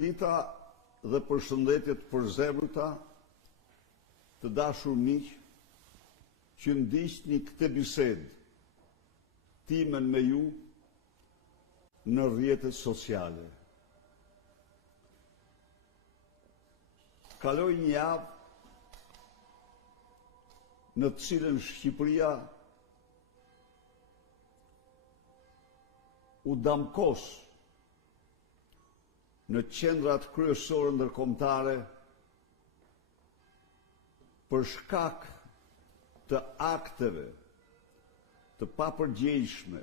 Dita dhe përshëndetjet përzemërta të dashur miq që ndiqni këtë bisedë timen me ju në rrjetet sociale. Kaloi një javë në të cilën Shqipëria u damkos në qendrat kryesore ndërkombëtare për shkak të akteve të papërgjegjshme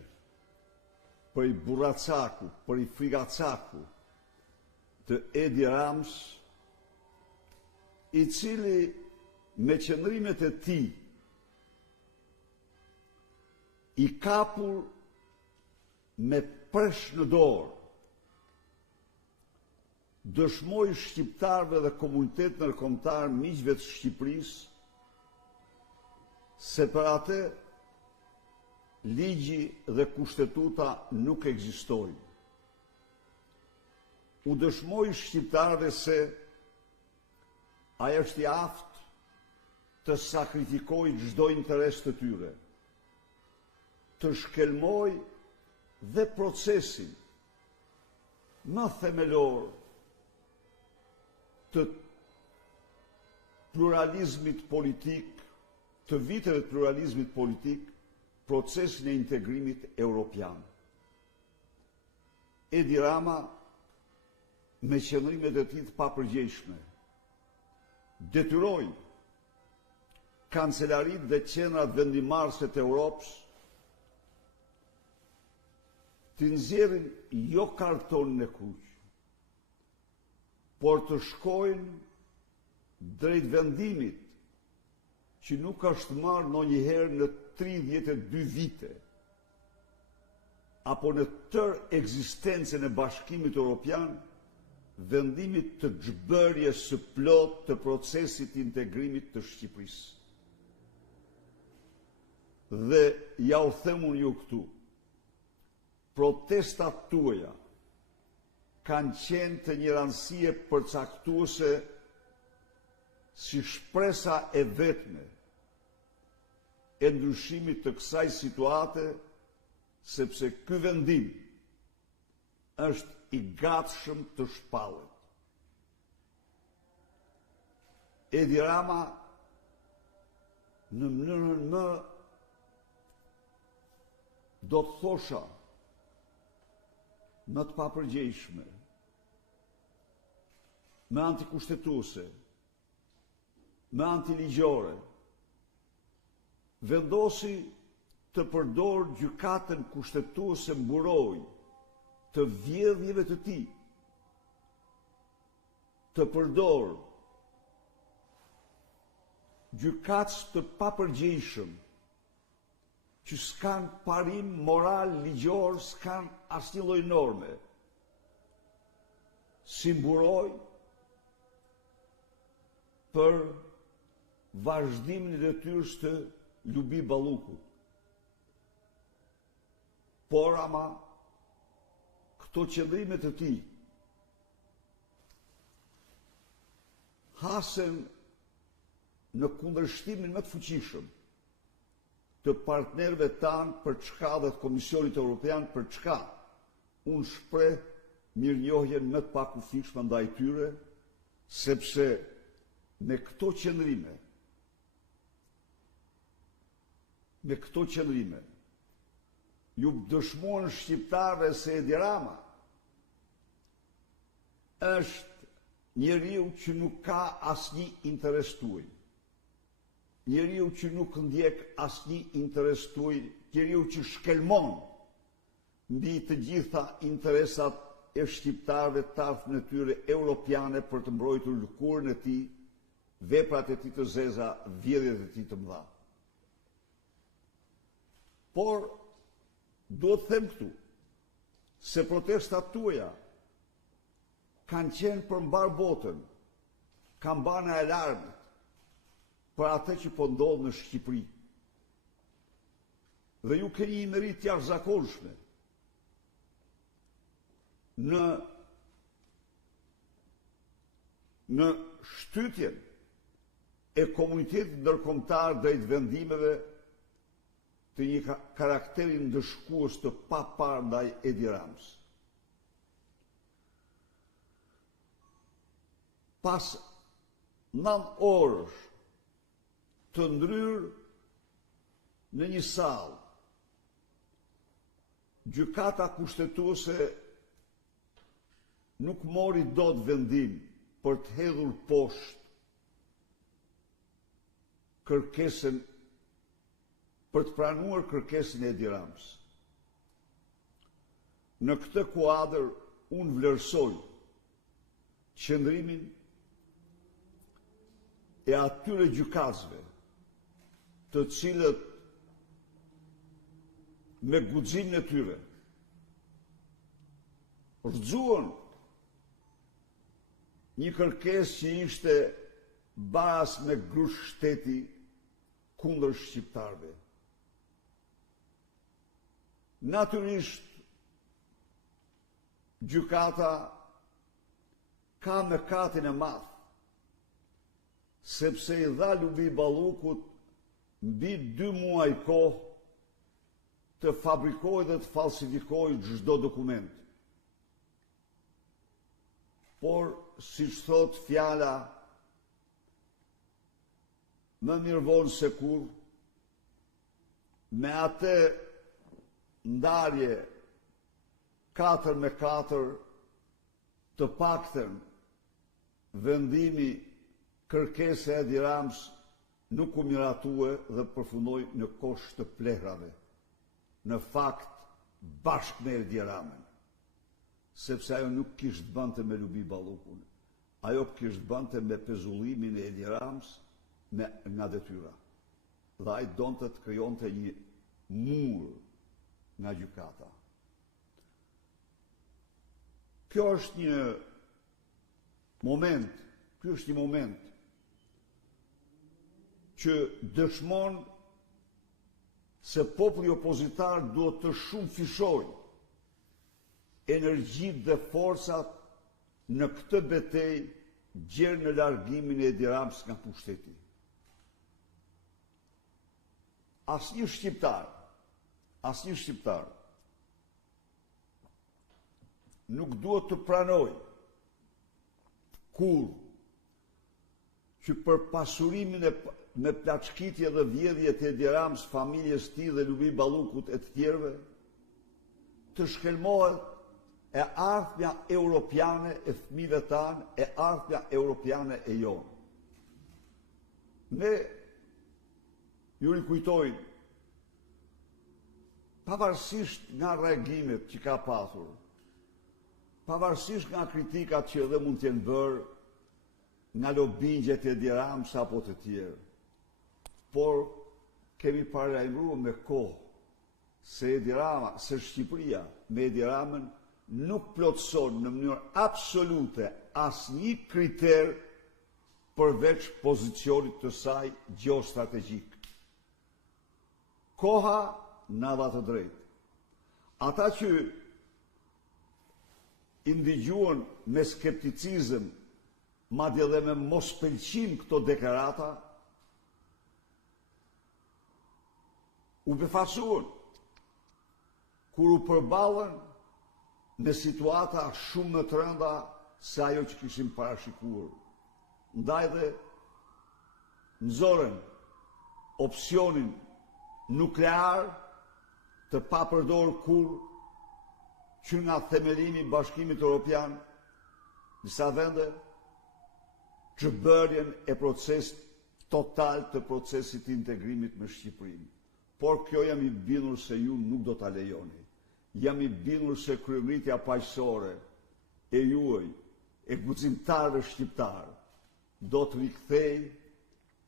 për i Burracaku, për i Frigacaku të Edi Rams, i cili me qëndrimet e tij i kapur me presh në dorë dëshmoi shqiptarëve dhe komunitet ndërkombëtar miqve të Shqipërisë se për atë ligji dhe kushtetuta nuk ekzistojnë. U dëshmoi shqiptarëve se ai është i aftë të sakrifikojë çdo interes të tyre, të shkelmoj dhe procesin më themelor të pluralizmit politik, të viteve të pluralizmit politik, procesin e integrimit europian. Edi Rama, me qëndrimet e tij të papërgjegjshme, detyroi kancelarit dhe qendrat vendimmarrëse të Europës të nxjerrin jo kartonin e kuq, por të shkojnë drejt vendimit që nuk është marrë ndonjëherë në 32 vite, apo në tërë ekzistencën e Bashkimit Evropian, vendimit të xhbërjes së plot të procesit të integrimit të Shqipërisë. Dhe ja u them unë ju këtu, protestat tuaja kanë qenë të një rëndësie përcaktuese si shpresa e vetme e ndryshimit të kësaj situate, sepse ky vendim është i gatshëm të shpallet. Edi Rama në mënyrën më, do të thosha, më të papërgjegjshme, më antikushtetuese, më antiligjore, vendosi të përdor gjykatën kushtetuese mburoj të vjedhjeve të tij, të përdor gjykatës të papërgjegjshëm që s'kan parim moral ligjor, s'kan asnjë lloj norme, si mburoj për vazhdimin e detyrës të Lubi Ballukut. Por ama këto qëndrimet e tij hasen në kundërshtimin më të fuqishëm të partnerëve tanë për çka dhe të Komisionit Evropian për çka unë shpreh mirënjohjen më të pakufishme ndaj tyre, sepse me këto qëndrime, ju dëshmuan shqiptarëve se Edi Rama është njeriu që nuk ka asnjë interes tuaj, njeriu që nuk ndjek asnjë interes tuaj, njeriu që shkelmon mbi të gjitha interesat e shqiptarëve të aftë e tyre europiane për të mbrojtur lëkurën e tij, veprat e tij të zeza, vjedhjet e tij të mëdha. Por duhet të them këtu se protestat tuaja kanë qenë për mbar botën kampana e alarmit për atë që po ndodh në Shqipëri. Dhe ju keni një merit jashtëzakonshme në në shtytjen e komunitetit ndërkombëtar drejt vendimeve të një karakteri ndëshkues të papar ndaj Edi Ramës. Pas 9 orësh të ndryrë në një sallë, gjykata kushtetuese nuk mori dot vendim për të hedhur poshtë kërkesën, për të pranuar kërkesën e Edi Ramës. Në këtë kuadër unë vlerësoj qëndrimin e atyre gjykatësve të cilët me guximin e tyre rrëzuan një kërkesë që ishte baras me grush shteti kundër shqiptarëve. Natyrisht, gjykata ka mëkatin e madh, sepse i dha Lubi Ballukut mbi 2 muaj kohë të fabrikojë dhe të falsifikojë çdo dokument. Por, siç thot fjala, më mirë vonë se kur, me atë ndarje 4-4, të paktën vendimi kërkesa e Edi Ramës nuk u miratue dhe përfundoi në kosh të plehrave. Në fakt, bashkë me Edi Ramën, sepse ajo nuk kishte bënte me Lubi Ballukun, ajo kishte bënte me pezullimin e Edi Ramës nga detyra. Dhe ai donte të krijonte një mur nga gjykata. Kjo është një moment që dëshmon se populli opozitar duhet të shumë fishojë energjitë dhe forcat në këtë betejë gjerë në largimin e Edi Ramës nga pushteti. Asnjë shqiptar nuk duhet të pranojë kur që për pasurimin me plaçkitje dhe vjedhje të Edi Ramës, familjes tij dhe Lubi Ballukut e të tjerëve, të shkelmohet e ardhmja europiane e fëmijëve tanë, e ardhmja europiane e jonë. Ne ju rikujtojmë, pavarësisht nga reagimet që ka pasur, pavarësisht nga kritikat që edhe mund të jenë bërë nga lobingjet e Edi Ramës apo të tjerë, por kemi paralajmëruar me kohë se Edi Rama, se Shqipëria me Edi Ramën nuk plotëson në mënyrë absolute asnjë kriter përveç pozicionit të saj gjeostrategjik. Koha na dha të drejtë. Ata që i ndigjuan me skepticizëm, madje edhe me mospëlqim këto deklarata, u befasuan kur u përballën në situata shumë më të rënda se ajo që kishim parashikuar. Ndaj dhe nxorën opsionin nuklear të papërdorur kur që nga themelimi i Bashkimit Evropian, disa vende që bërjen e proces total të procesit të integrimit me Shqipërinë. Por kjo jam i bindur se ju nuk do ta lejoni. Jam i bindur se kryengritja paqësore e juaj, e guximtarëve shqiptar, do të rikthej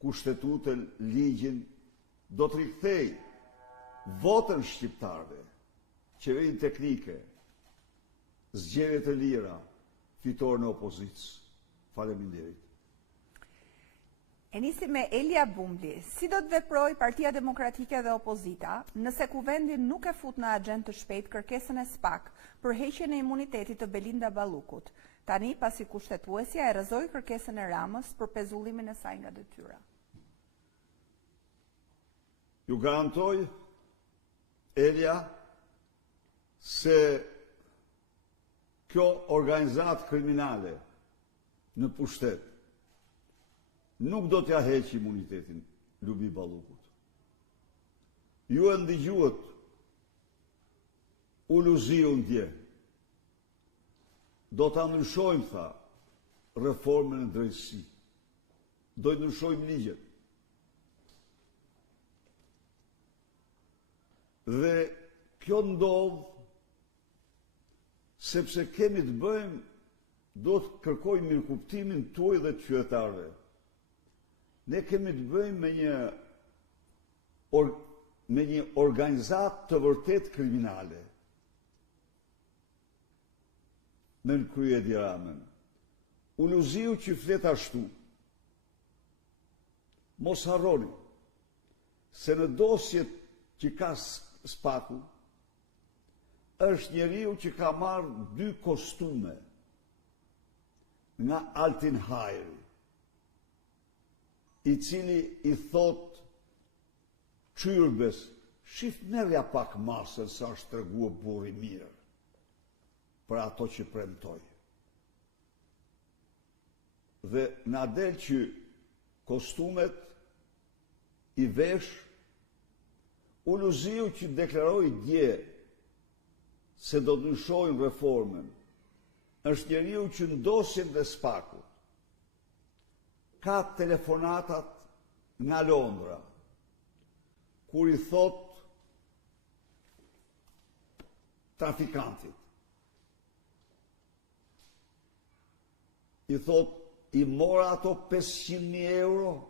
kushtetutën, ligjin, do të rikthej votën shqiptarëve, qeverinë teknike, zgjedhjet e lira, fitore në opozicë. Faleminderit. E nisi me Elia Bumbli. Si do të veprojë Partia Demokratike dhe opozita nëse kuvendi nuk e fut në agjendë të shpejtë kërkesën e SPAK për heqjen e imunitetit të Belinda Ballukut? tani pasi kushtetuesja e rrëzoi kërkesën e Ramës për pezullimin e saj nga detyra. Ju garantoj, Elia, se kjo organizatë kriminale në pushtet nuk do t'ja heqë imunitetin Lubi Ballukut. Ju e ndigjuat Uluziu ndje. Do t'a ndryshojmë, tha, reformën e drejtësi. Do i ndryshojmë ligjet. Dhe kjo ndodh sepse kemi të bëjmë, do të kërkojmë mirëkuptimin tuaj dhe të qytetarëve. Ne kemi të bëjmë me një organizatë të vërtet kriminale. Me në krye Edi Ramën. Uluziu që flet ashtu, mos harroni, se në dosjet që ka Spaku, është njeriu që ka marrë 2 kostume nga Altin Hajri, i cili i thot Çyrbes, shif merja pak masën sa është tregua burri mirë për ato që premtoj. Dhe na del që kostumet i vesh Uluziu që deklaroi dje se do të ndryshojnë reformën, është njeriu që ndosin dhe Spaku. Ka telefonatat nga Londra, kur i thot trafikantit. I thot, i mora ato 500.000 euro,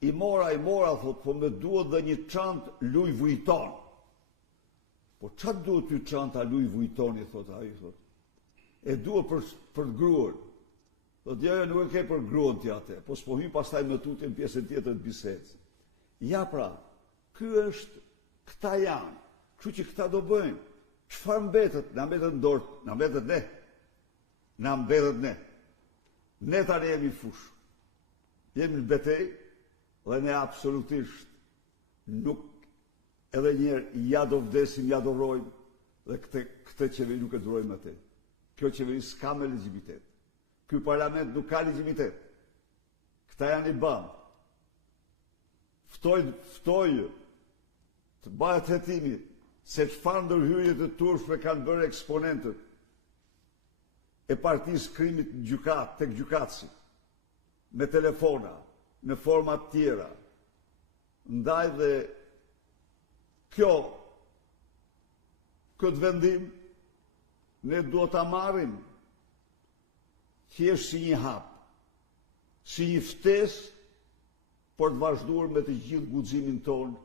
i mora, thot, po me duhet dhe një çantë Louis Vuitton. Po çfarë duhet ty çanta Louis Vuitton, i thot ai, thot. E duhet për të gruan. Thot, ja, nuk e ke për gruan ti atë, po s'po hy pastaj me tutje në pjesën tjetër të bisedës. Ja pra, ky është, këta janë, kështu që këta do bëjnë. Çfarë mbetet? Na mbetet në dorë, na mbetet ne. Ne tani jemi fush. Jemi në betejë dhe ne absolutisht nuk edhe njerë ja do vdesim, ja do rojmë dhe këtë qeveri nuk e durojmë atë. Kjo qeveri s'ka me legitimitet. Ky parlament nuk ka legitimitet. Këta janë i banë. Ftoj të bëhet hetimi se çfarë ndërhyrje të turpshme kanë bërë eksponentët e partisë krimit në gjykat, tek gjykatësi, me telefona, në forma të tjera. Ndaj dhe këtë vendim, ne duhet ta marrim thjesht si një hap, si një ftesë për të vazhduar me të gjithë guximin tonë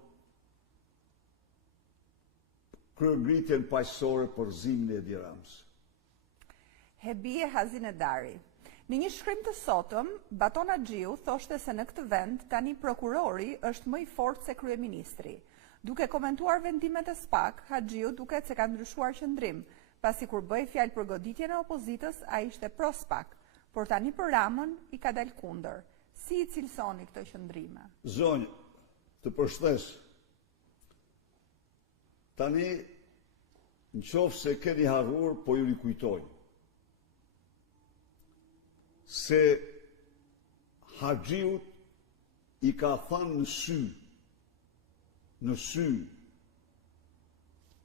kryengritjen paqësore për Zimin e Edi Ramës. Hebie Hazinedari. Në një shkrim të sotëm, Baton Haxhiu thoshte se në këtë vend tani prokurori është më i fortë se kryeministri. Duke komentuar vendimet e Spak, Haxhiu duket se ka ndryshuar qëndrim, pasi kur bëi fjalë për goditjen e opozitës, ai ishte pro Spak, por tani për Ramën i ka dalë kundër. Si i cilësoni këto qëndrime? Zonjë, të përshtes. Tani, në qoftë se keni harruar, po ju rikujtoj se Haxhiut i ka thënë në sy,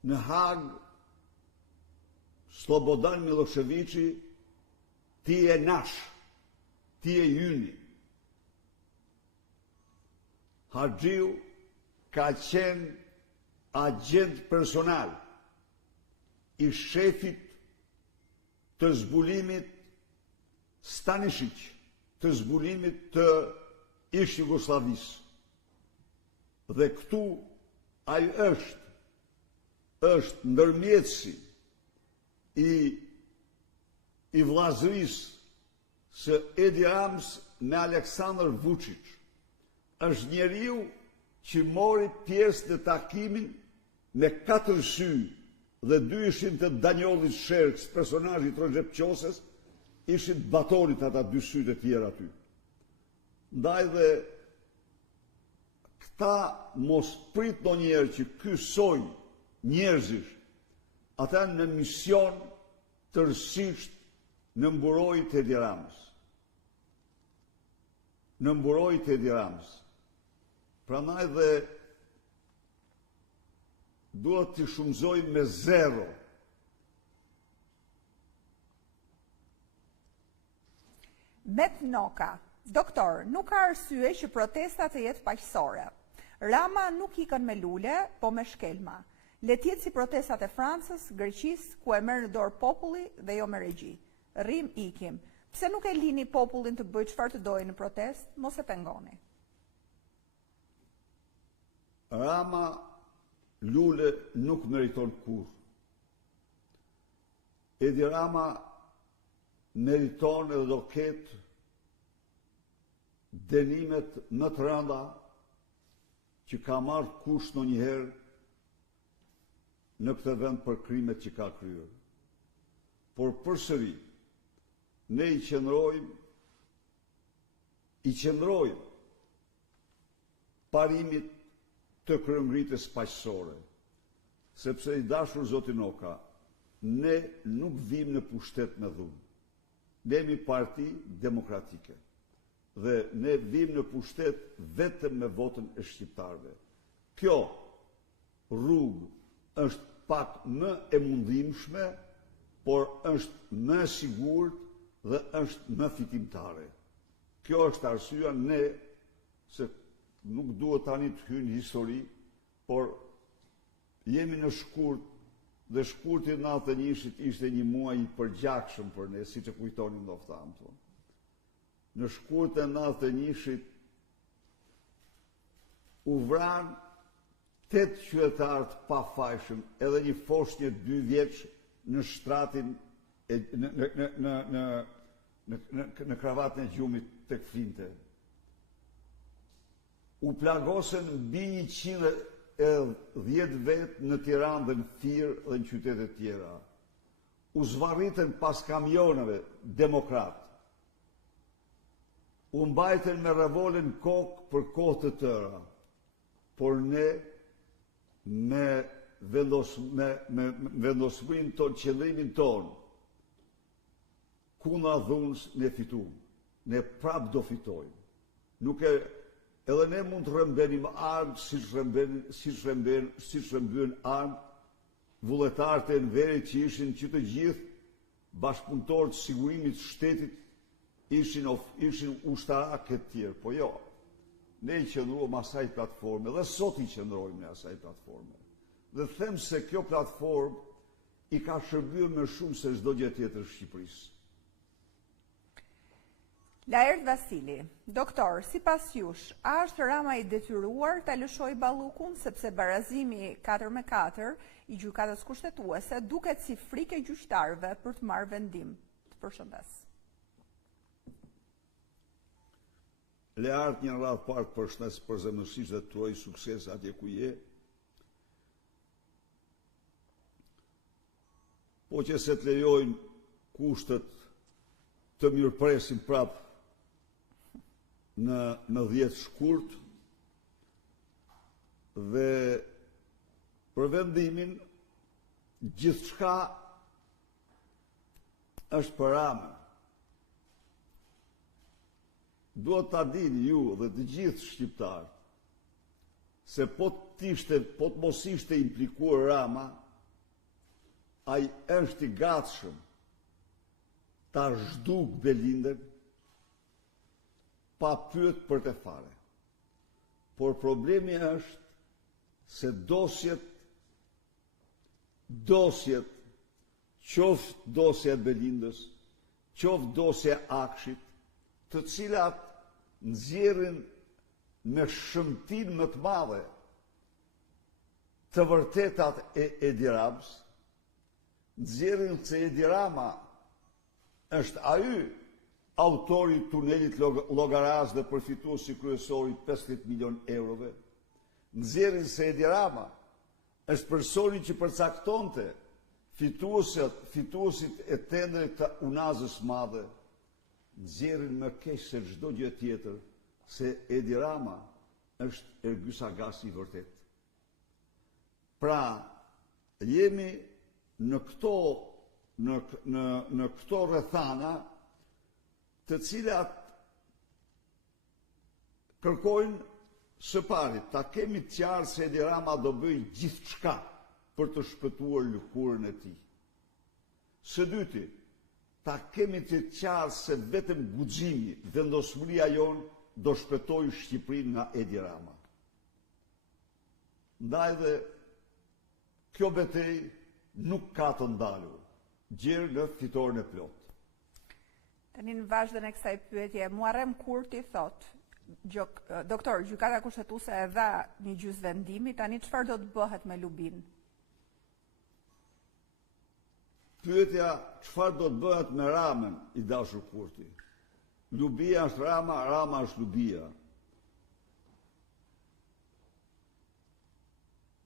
në Hag, Slobodan Miloševići, ti je naš, ti je yni. Haxhiu ka qenë agent personal i shefit të zbulimit Stanisic, të zbulimit të ish Jugosllavisë. Dhe këtu ai është ndërmjetësi i vllazërisë së Edi Ramës me Aleksandar Vučić. Është njeriu që mori pjesë në takimin me 4 sy dhe 2 ishin të Danjolit Sherks, personazhi Trojep Qoses, ishit batonit ata dy sytë e tjera aty. Ndaj dhe këta mos prit në njerë që ky soj njerëzish ata në mision tërësisht në mburojit e Edi Ramës. Në mburojit e Edi Ramës. Prandaj dhe duhet të shumëzoj me zero. Bet Noka, doktor, nuk ka arsye që protestat të jetë paqësore. Rama nuk ikën me lule, po me shkelma. Le të jetë si protestat e Francës, Greqisë, ku e merr në dorë populli dhe jo me regji. Rrim ikim. Pse nuk e lini popullin të bëjë çfarë të dojë në protest, mos e pengoni. Rama lule nuk meriton kur. Edi Rama meriton edhe do ketë dënimet më të rënda që ka marrë kush në njëherë në këtë vend për krimet që ka kryer. Por përsëri, ne i qëndrojmë parimit të kryengritjes paqësore, sepse i dashur zoti Noka, ne nuk vim në pushtet me dhunë. Ne jemi parti demokratike dhe ne vim në pushtet vetëm me votën e shqiptarëve. Kjo rrugë është pak më e mundimshme, por është më e sigurt dhe është më fitimtare. Kjo është arsyeja ne, se nuk duhet tani të hyjnë histori, por jemi në shkurt, dhe shkurti 91-shit ishte një muaj i përgjakshëm për ne, siç e kujtonin ndoftam tonë. Në shkurt e 91-shit u vran 8 qytetarë të pafajshëm, edhe një foshnjë 2 vjeç në shtratin në kravatën e gjumit tek Flinte. U plagosen mbi 110 vetë në Tiranë dhe në Fier dhe në qytetet tjera. U zvarritën pas kamioneve demokrat. U mbajtën me revolën kokë për kohë të tëra. Por ne me vendosmërinë tonë, qëllimin tonë, kundra dhunës ne fituam. Ne prap do fitojmë. Nuk e Edhe ne mund të rrëmbenim armë, siç rrëmbyen armë vullnetarët e Enverit që ishin që të gjithë bashkëpunëtorët të sigurimit të shtetit ishin ushtarak e tjerë. Po jo, ne i qëndruam asaj platforme dhe sot i qëndrojmë në asaj platforme. Dhe them se kjo platformë i ka shërbyer më shumë se çdo gjë tjetër Shqipërisë. Laert Vasili, doktor, sipas jush, a është Rama i detyruar ta lëshojë Ballukun sepse barazimi 4-4 i gjykatës kushtetuese duket si frikë e gjyqtarëve për të marrë vendim? Të përshëndes. Laert, një radhë parë përshëndes përzemërsisht dhe tuaj sukses atje ku je. Po që se të lejojnë kushtet të mirëpresim prapë në 10 shkurt dhe për vendimin gjithçka është për Ramën. Duhet ta dini ju dhe të gjithë shqiptarët se po të mos ishte implikuar Rama, ai është i gatshëm ta zhduk Belindën pa pyet për të fare. Por problemi është se dosjet, qoftë dosja e Belindës, qoftë dosja e Akshit, të cilat nxjerrin me shëmtim më të madhe të vërtetat e Edi Ramës, nxjerrin se Edi Rama është ai autori i tunelit Llogaras dhe përfituesi kryesori 50 milion eurove. Nxjerrin se Edi Rama është personi që përcaktonte fituesit e tendrit të Unazës madhe, nxjerrin më keq se çdo gjë tjetër se Edi Rama është Ergyll Sagasi i vërtet. Pra, jemi në këto rrethana të cilat kërkojnë së pari, ta kemi të qartë se Edi Rama do bëj gjithçka për të shpëtuar lëkurën e tij. Së dyti, ta kemi të qartë se vetëm guximi, vendosmëria jonë do shpëtojë Shqipërinë nga Edi Rama. Ndaj dhe kjo betejë nuk ka të ndalur, gjerë në fitoren e plot. Tani në vazhdën e kësaj pyetje, Muharrem Kurti thot, doktor, gjykata kushtetuese e dha një gjysmëvendimi, tani çfarë do të bëhet me Lubin? Pyetja çfarë do të bëhet me Ramën, i dashur Kurti. Lubia është Rama, Rama është Lubia.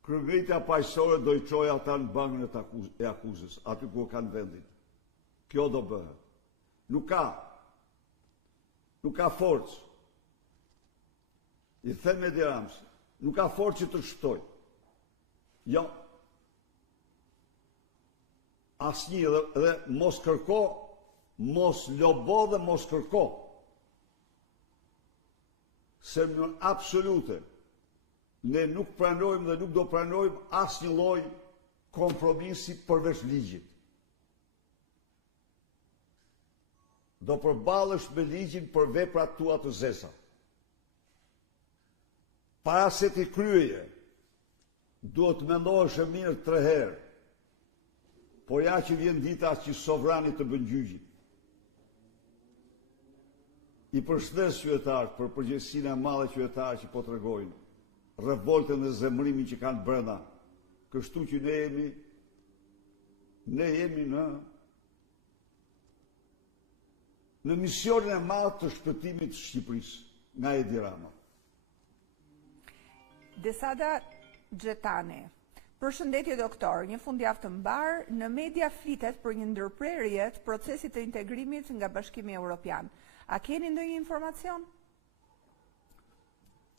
Kryevritja paqësore do i çojë ata në bankën e akuzës, aty ku kanë vendin. Kjo do bëhet. Nuk ka forcë. I them Edi Ramës, nuk ka forcë që të shpëtoj. Jo. Asnjë dhe mos kërko, mos lobo dhe mos kërko. Se në absolute, ne nuk pranojmë dhe nuk do pranojmë asnjë lloj kompromisi përveç ligjit. Do përballesh me ligjin për veprat tua të zeza. Para se ti kryeje, duhet mendohesh e mirë 3 herë. Por ja që vjen dita që sovrani të bën gjyqin. I përshëndes qytetarët për përgjegjësinë e madhe qytetarë që po tregojnë, revoltën dhe zemrimin që kanë brenda. Kështu që ne jemi në misionin e madh të shpëtimit të Shqipërisë nga Edi Rama. Desada Xhetani. Përshëndetje doktor, një fundjavë të mbar, në media flitet për një ndërprerje të procesit të integrimit nga Bashkimi Evropian. A keni ndonjë informacion?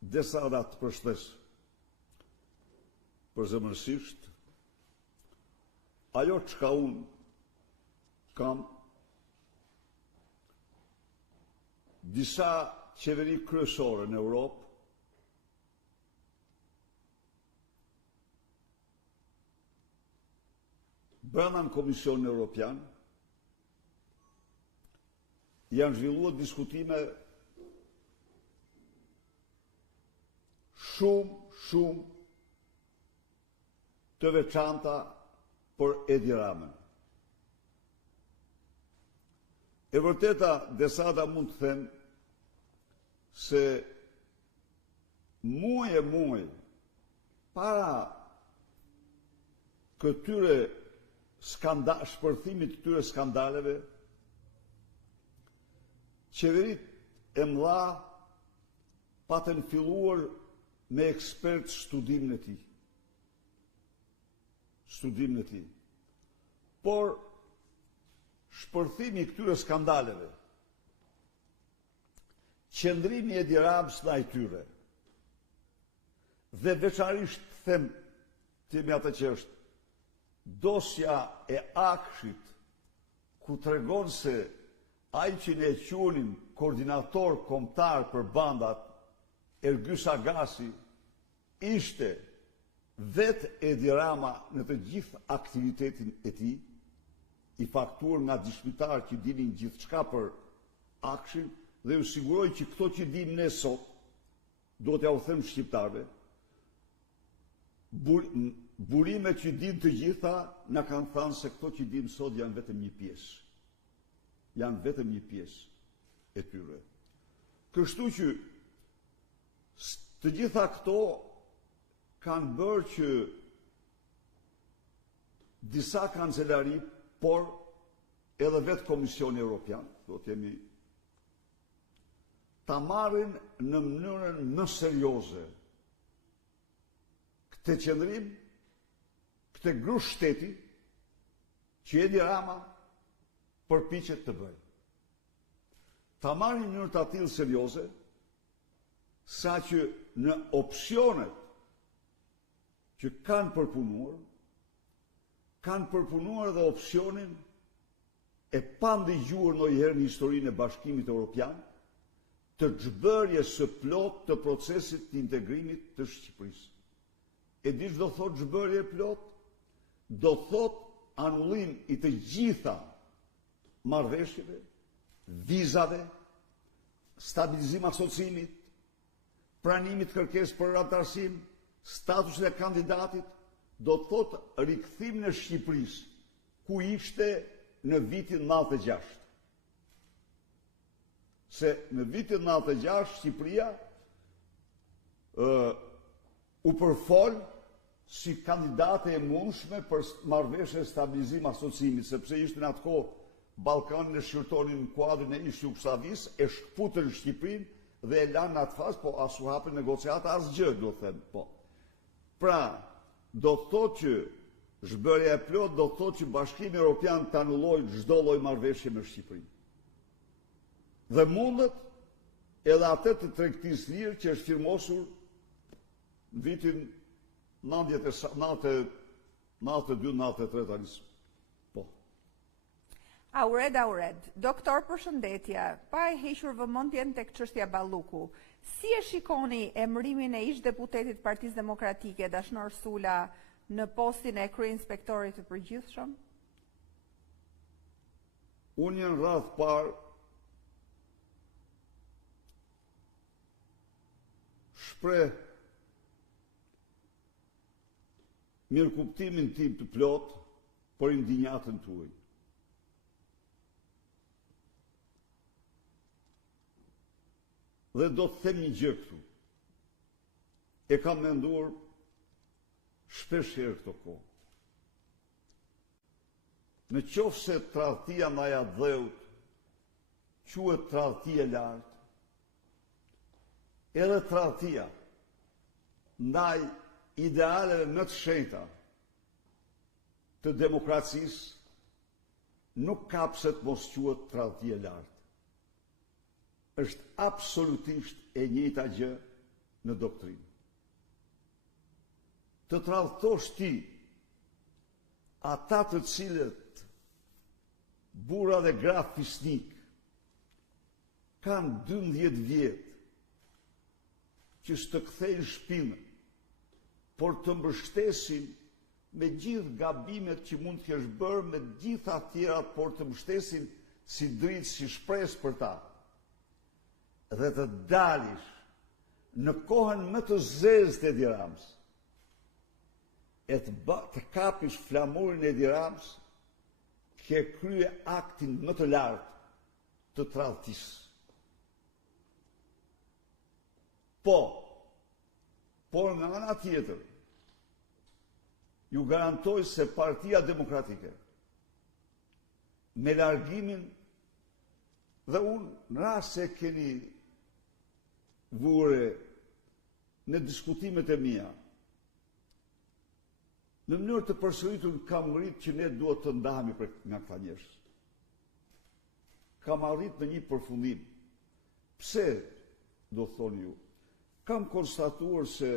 Desada, të përshëndes. Përzemërsisht, ajo çka unë kam, disa qeveri kryesore në Europë brenda në Komisionin Evropian janë zhvilluar diskutime shumë të veçanta për Edi Ramën. E vërteta, Desada, mund të them se muaj para këtyre shpërthimit të këtyre skandaleve, qeverit e mëdha patën filluar me ekspert studimin e tij. Por shpërthimi i këtyre skandaleve, qëndrimi i Edi Ramës ndaj tyre, dhe veçanërisht them me atë që është dosja e Akshit, ku tregon se ai që ne qunim koordinator kombëtar për bandat, Ergyll Sagasi, ishte vetë Edi Rama në të gjithë aktivitetin e tij, i faktuar nga dëshmitar që dinin gjithçka për Akshin, dhe u siguroj që këto që dim ne sot, do t'ja u them shqiptarëve, burimet që dim të gjitha na kanë thënë se këto që dim sot janë vetëm një pjesë. Janë vetëm një pjesë e tyre. Kështu që të gjitha këto kanë bërë që disa kancelari, por edhe vetë Komisioni Evropian, do t'jemi, ta marrin në mënyrën më serioze këtë qëndrim, këtë grush shteti që Edi Rama përpiqet të bëjë. ta marrin në mënyrë të tillë serioze, sa që në opsionet që kanë përpunuar dhe opsionin e pa ndëgjuar ndonjëherë në historinë e Bashkimit Evropian, të zhbërjes së plot të procesit të integrimit të Shqipërisë. E di ç'do thotë zhbërje e plot? Do thotë anullim i të gjitha marrëveshjeve, vizave, stabilizim asociimit, pranimit kërkesë për anëtarësim, statusin e kandidatit, do të thotë rikthim në Shqipërisë, ku ishte në vitin 96. Se në vitin 96 Shqipëria u përfol si kandidate e mundshme për marrëveshje e stabilizim asociimit, sepse ishte në atë kohë Ballkanin e shqyrtonin në kuadrin e ish Jugosllavisë, e shkputën Shqipërinë dhe e lanë në atë fazë, po as u hapën negociata asgjë, do të them, po. Pra, do të thotë që zhbërja e plot do të thotë që Bashkimi Evropian të anullojë çdo lloj marrëveshje me Shqipërinë. Dhe mundet edhe atë të tregtisë lirë që është firmosur në vitin 92-93 tani. Po. Aured, doktor përshëndetje, pa e hequr vëmendjen tek çështja Balluku. Si e shikoni emërimin e ish deputetit Partisë Demokratike Dashnor Sula në postin e kryeinspektorit të përgjithshëm? Unë jam radh parë shpreh mirëkuptimin tim të plot për indinjatën tuaj. Dhe do të them një gjë këtu. E kam menduar shpesh herë këto kohë. Në qoftë se tradhtia ndaj atë dheut quhet tradhtia e lartë, edhe tradhtia ndaj idealeve më të shenjta të demokracisë nuk kapset mos quhet tradhtia e lartë. Është absolutisht e njëjta gjë në doktrinë. Të tradhtosh ti ata të cilët burra dhe gra fisnik kanë 12 vjet që s'të kthejnë shpinën, por të mbështesin me gjithë gabimet që mund të kesh bërë, me gjitha tjerat, por të mbështesin si dritë, si shpresë për ta. Dhe të dalish në kohën më të zezë të Edi Ramës, e të kapish flamurin e Edi Ramës, ke krye aktin më të lartë të tradhtisë. Por nga ana tjetër, ju garantoj se Partia Demokratike, me largimin, dhe unë në rast se keni vure në diskutimet e mia, në mënyrë të përsëritur kam rritë që ne duhet të ndahemi nga këta njerëz. Kam arrit në një përfundim. Pse, do thoni ju? Kam konstatuar se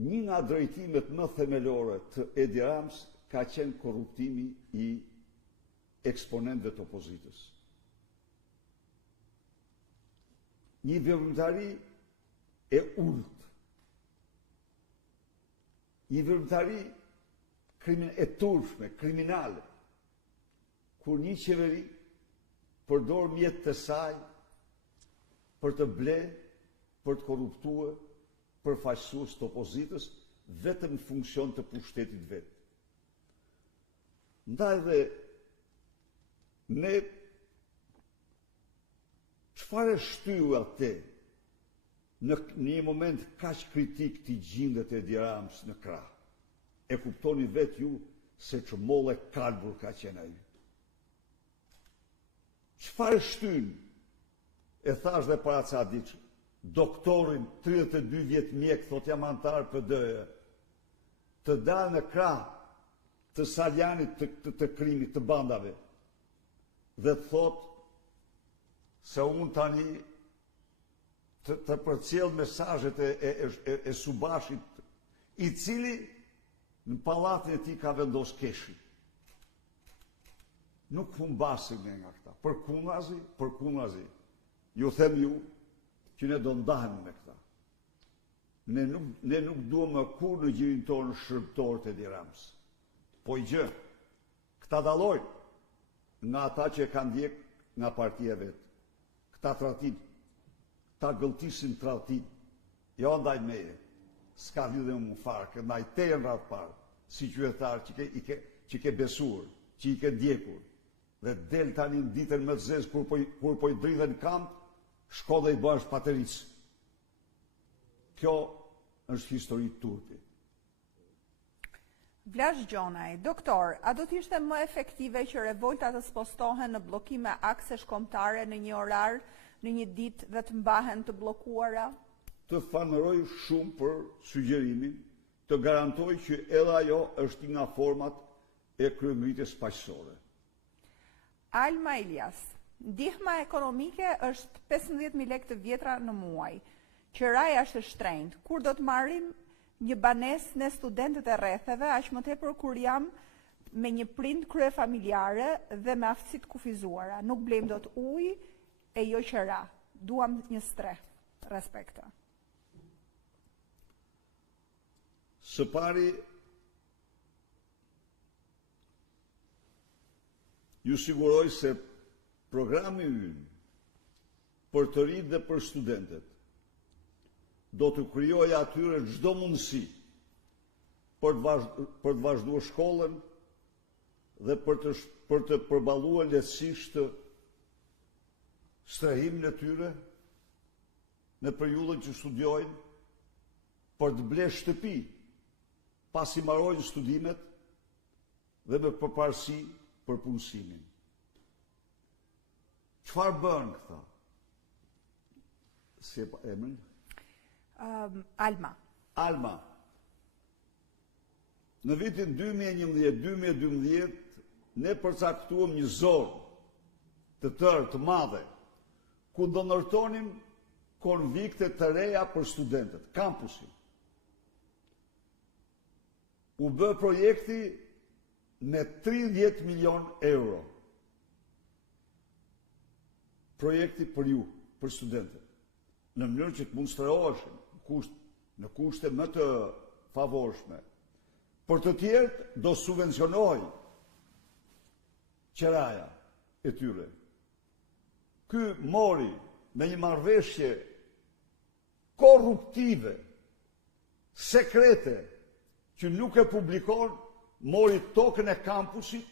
një nga drejtimet më themelore të Edi Ramës ka qenë korruptimi i eksponentëve të opozitës. Një veprimtari e ulët. Një veprimtari e turpshme, kriminale, kur një qeveri përdor mjet të saj për të ble, për të korruptuar, për faqësues të opozitës, vetëm në funksion të pushtetit vetë. Ndaj dhe ne çfarë shtyu atë në një moment kaq kritik të gjindet e Edi Ramës në krah? E kuptoni vetë ju se çmolle kalbur ka qenë ai. Çfarë shtyn? E thash dhe para ca ditësh, doktorin 32 vjet mjek, thot jam antar PD-je, të dalë në krah të Saljanit të krimit të bandave, dhe thot se unë tani të përcjell mesazhet e Subashit, i cili në pallatin e tij ka vendos keshin. Nuk humbasim nga këta. Përkundazi. Ju them ju që ne do ndahemi me këta. Ne nuk duam më kur në gjirin tonë shërbëtorët e Dirams. Po i gjë, këta dallojnë nga ata që e kanë ndjek nga partia vetë. Këta tratin, këta gëlltisin tratin. Jo ndaj meje, s'ka lidhje me farë, ndaj teje në ratë parë, si qytetar që ke besuar, që i ke ndjekur. Dhe del tani në ditën më të zezë kur po i dridhen kamp, shko dhe i bësh pateris. Kjo është histori turpi. Blaž Gjonaj, doktor, a do t'ishte më efektive që revoltat të spostohen në bllokime aksesh kombëtare në një orar, në një ditë dhe të mbahen të bllokuara? Të fanoroj shumë për sugjerimin, të garantoj që edhe ajo është një nga format e kryengritjes paqësore. Alma Elias, ndihma ekonomike është 15.000 lekë të vjetra në muaj. Qiraja është e shtrenjtë. Kur do të marrim një banesë ne studentët e rretheve, aq më tepër kur jam me një prind kryefamiljare dhe me aftësitë kufizuara. Nuk blejmë dot ujë e jo qira. Duam një streh. Respekta. Së pari, ju siguroj se programi ynë për të rinjtë dhe për studentët do të krijojë atyre çdo mundësi për të vazhduar shkollën dhe për të përballuar lehtësisht strehimin e tyre në periudhën që studiojnë, për të bler shtëpi pasi mbarojnë studimet dhe me përparësi për punësimin. Çfarë bën këta? Si e emrin? Alma. Në vitin 2011-2012 ne përcaktuam një zonë të tërë, të madhe, ku do ndërtonim konvikte të reja për studentët, kampusin. U bë projekti me 30 milion euro. Projekti për ju, për studentët, në mënyrë që të mund shtreoheshin në kushte më të favorshme. Për të tjerët do subvencionoj qiraja e tyre. Ky mori me një marrëveshje korruptive, sekrete, që nuk e publikon, mori tokën e kampusit,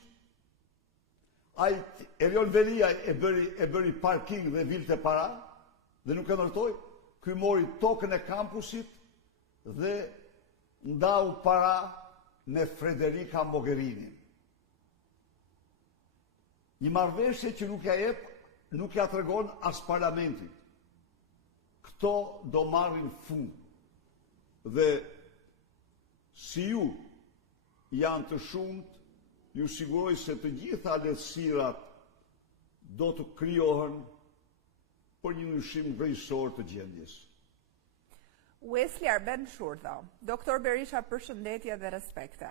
Erion Velia e bëri parking dhe vilte para, dhe nuk e ndërtoi, ky mori tokën e kampusit dhe ndau para me Federica Mogherini. Një marrëveshje që nuk ja tregon as parlamentit. Këto do marrin fund. Dhe si ju janë të shumt, ju siguroj se të gjitha lehtësirat do të krijohen për një ndryshim krejtësor të gjendjes. Wesley Arben Shurdha, Doktor Berisha, përshëndetje dhe respekte.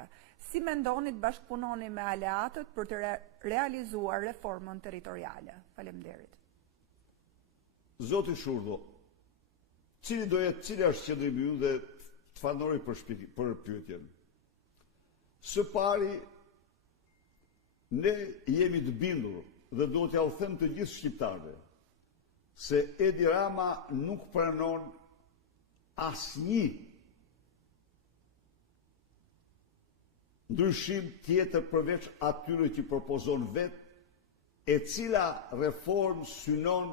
Si mendoni të bashkëpunoni me aleatët për të realizuar reformën territoriale? Faleminderit. Zoti Shurdho, cili është qëndrimi ju dhe të fanori për pyetjen. Së pari, ne jemi të bindur dhe do t'ja u them të gjithë shqiptarëve se Edi Rama nuk pranon asnjë ndryshim tjetër përveç atyre që propozon vetë, e cila reformë synon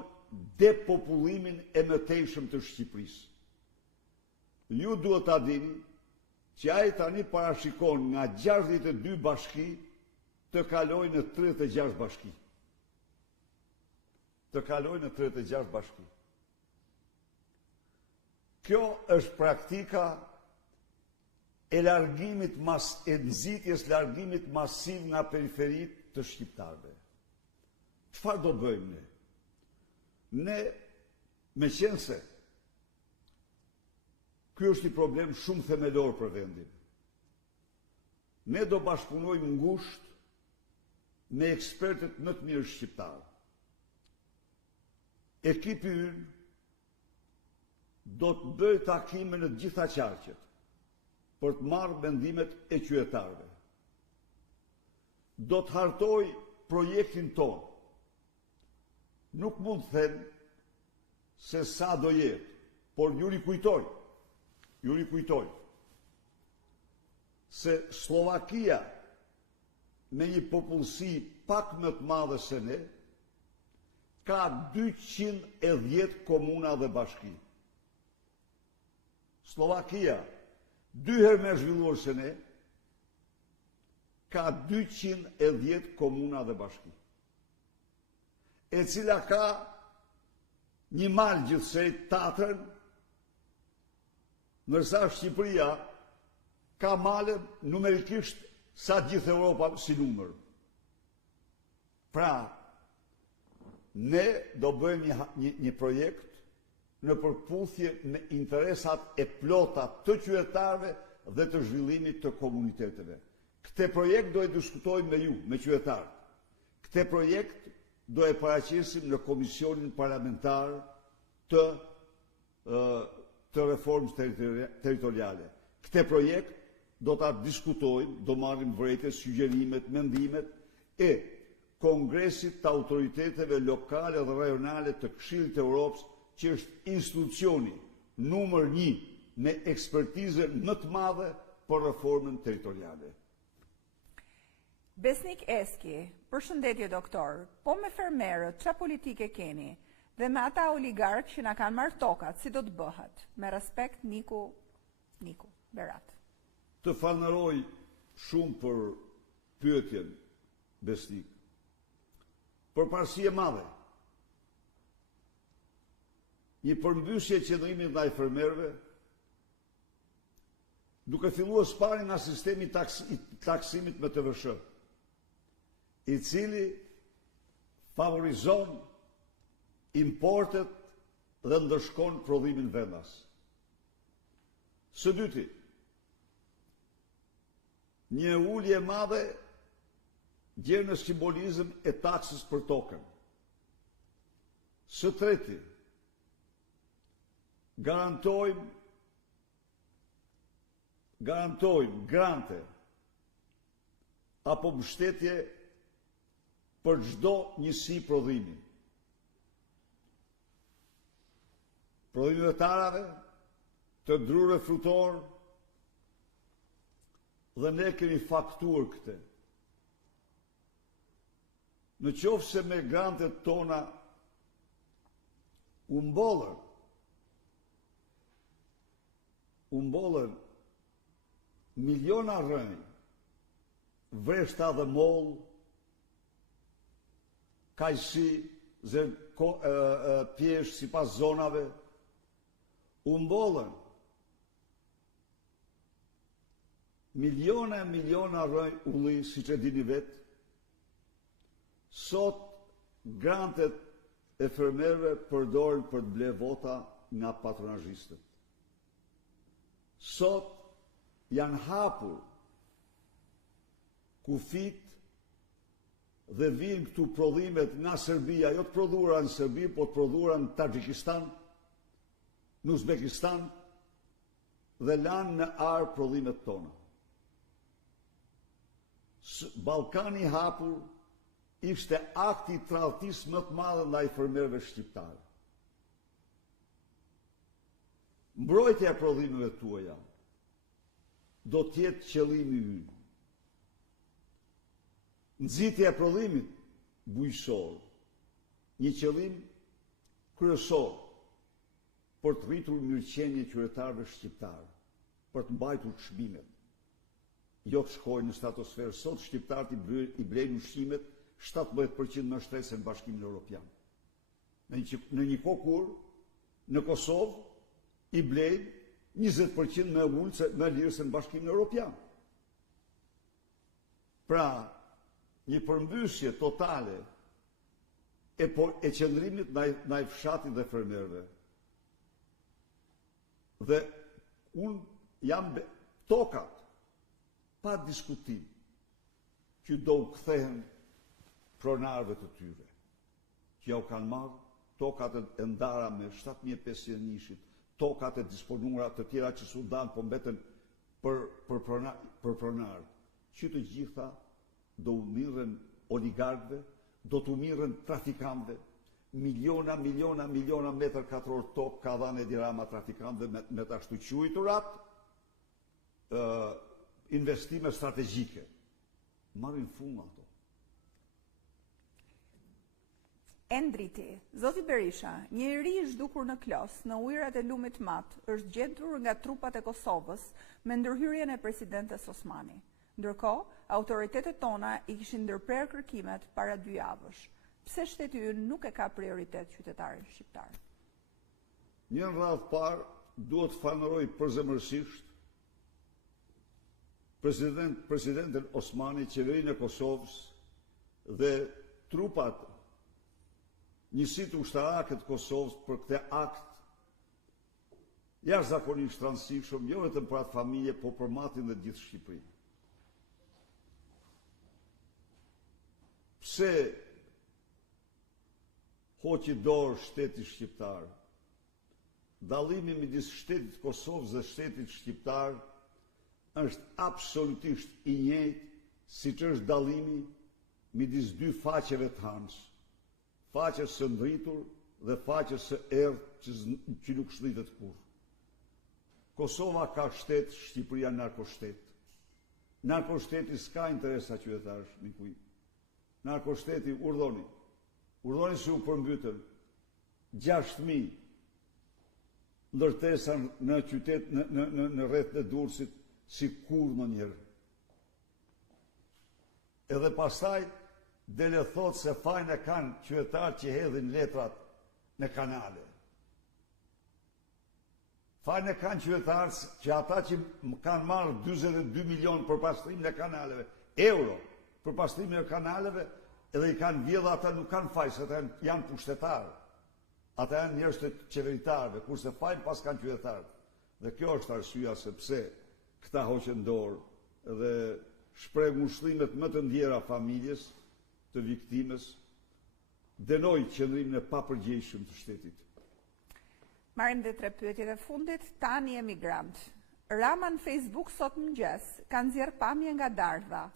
depopullimin e mëtejshëm të Shqipërisë. Ju duhet ta dini që ai tani parashikon nga 62 bashki të kalojnë në 36 bashki. Kjo është praktika e nxitjes largimit masiv nga periferit të shqiptarëve. Çfarë do bëjmë ne? Ne, me qenë se, ky është i problem shumë themelor për vendin. Ne do bashkëpunojmë ngushtë me ekspertët më të mirë shqiptarë. Ekipi ynë do të bëjë takime në të gjitha qarqet për të marrë mendimet e qytetarëve. Do të hartoj projektin tonë. Nuk mund të them se sa do jetë, por ju rikujtoj se Slovakia me një popullsi pak më të madhe se ne ka 210 komuna dhe bashki. Slovakia, 2 herë më zhvilluar se ne, ka 210 komuna dhe bashki, e cila ka një mal gjithsej Tatrën, ndërsa Shqipëria ka male numerikisht sa gjithë Europa si numër. Pra, ne do bëjmë një projekt në përputhje me interesat e plota të qytetarëve dhe të zhvillimit të komuniteteve. Këtë projekt do e diskutojmë me ju, me qytetarët. Këtë projekt do e paraqesim në Komisionin Parlamentar të Reformës Territoriale. Këtë projekt do ta diskutojmë, do marrim vërejtje, sugjerimet, mendimet e Kongresit të Autoriteteve Lokale dhe Rajonale të Këshillit të Europës, që është institucioni numër 1 me ekspertizë më të madhe për reformën territoriale. Besnik Eski, përshëndetje doktor, po me fermerët, ç'a politike keni? Dhe me ata oligarkë që na kanë marrë tokat, si do të bëhet? Me respekt, Niku Berat. Të falënderoj shumë për pyetjen, Besnik. Për parësi e madhe. Një përmbysje qëndrimit ndaj fermerëve, duke filluar së pari nga sistemi taksimit me TVSH, i cili favorizon importet dhe ndërshkon prodhimin vendas. Së dyti, një ulje madhe gjerë në simbolizëm e taksës për tokën. Së treti, garantojmë grante apo mbështetje për çdo njësi prodhimi. Prodhimeve të arave, të drurve frutor, dhe ne kemi faktuar këtë. Në qoftë se me grantet tona u mbollën miliona rënj, vreshta dhe moll, kajsi, pjesh sipas zonave, u mbollën miliona rënj ulli, siç e dini vetë. Sot grantet e fermerëve përdoren për të ble vota nga patronazhistët. Sot janë hapur kufit dhe vinë këtu prodhimet nga Serbia, jo të prodhuara në Serbi, po të prodhuara në Taxhikistan, në Uzbekistan, dhe lanë në arë prodhimet tona. Ballkani i hapur ishte akti tradhtisë më të madh ndaj fermerëve shqiptarë. Mbrojtja e prodhimeve tuaja do të jetë qëllimi ynë. Nxitja e prodhimit bujqësor, një qëllim kryesor për të rritur mirëqenie e qytetarëve shqiptarë, për të mbajtur çmimet. Jo të shkojnë në stratosferë. Sot shqiptarët i blejnë ushqimet 17% më shtresë se në Bashkimin Evropian. Në një kohë kur në Kosovë i blejnë 20% më ulë më lirë se në Bashkimin Evropian. Pra, një përmbysje totale e qëndrimit ndaj fshatit dhe fermerëve. Dhe unë jam tokat, pa diskutim, që do u kthehen pronarëve të tyre, që ja u kanë marrë tokat e ndara me 7.500 nishit, tokat e disponuara të tjera që Sudan po mbeten për pronarë, që të gjitha do u mirën oligarkëve, do të mirën trafikantëve, miliona metër katror tokë ka dhënë Edi Rama trafikantëve me të ashtu quajturat investime strategjike. Marrin fund ato. Endriti, Zoti Berisha, një i ri i zhdukur në Klos, në ujërat e lumit Mat, është gjetur nga trupat e Kosovës me ndërhyrjen e presidentes Osmani. Ndërkohë, autoritetet tona i kishin ndërprer kërkimet para 2 javësh. Pse shteti ynë nuk e ka prioritet qytetarin shqiptar? Një në radhë parë duhet fanoroj përzemërsisht presidentin Osmani, qeverinë e Kosovës dhe trupat njësitë ushtarake të Kosovës për këtë akt jashtëzakonisht rëndësishëm, jo vetëm për atë familje, po për matin dhe gjithë Shqipërinë. Pse hoqi dorë shteti shqiptar? Dallimi midis shtetit të Kosovës dhe shtetit shqiptar është absolutisht i njëjtë siç është dallimi midis 2 faqeve të Hanës, faqes së ndritur dhe faqes së errët që nuk shlitet kurrë. Kosova ka shtet, Shqipëria narkoshtet. Narkoshteti s'ka interesa qytetarësh, mikuj. Narkoshteti urdhoni si u përmbytën 6.000 ndërtesa në qytet, në rreth të Durrësit, si kur më njërë. Edhe pastaj dele thot se fajnë e kanë qytetarë që hedhin letrat në kanale. Fajnë e kanë qytetarë që ata që kanë marrë 22 milion për pastrim në kanaleve, euro për pastrim në kanaleve, edhe i kanë vjedhë, ata nuk kanë faj, se ata janë pushtetarë. Ata janë njerëz të qeveritarëve, kurse fajnë pas kanë qytetarë. Dhe kjo është arsyeja sepse këta hoqën dorë dhe shpreh ngushëllimet më të ndjera familjes të viktimës, dënoi qëndrimin e papërgjegjshëm të shtetit. Marrim dhe 3 pyetjet e fundit. Tani emigrant. Rama në Facebook sot mëngjes ka nxjerr pamje nga Dardha.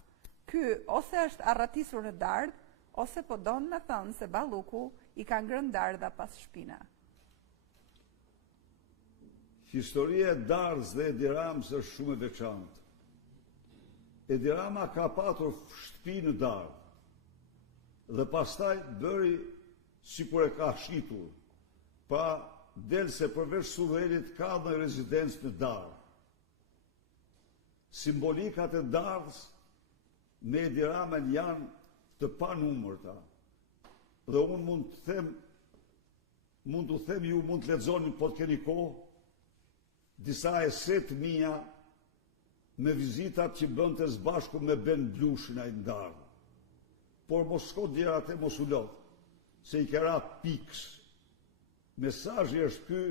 Ky ose është arratisur në Dardhë, ose po don me thënë se Balluku i ka ngrënë Dardha pas shpina. Historia e Dardhës dhe Edi Ramës është shumë e veçantë. Edi Rama ka patur shtëpi në Dardhë dhe pastaj bëri sikur e ka shitur, pa del se përveç Sullerit ka dhe rezidencë në Dardhë. Simbolikat e Dardhës me Edi Ramën janë të panumërta. Dhe unë mund të them, ju mund të lexoni po të keni kohë, disa eset mia me vizitat që bënte së bashku me Ben Blushin ai në Dardhë. Por mos shko djera atë, mos u lodh, se i kera piks. Mesazhi është ky,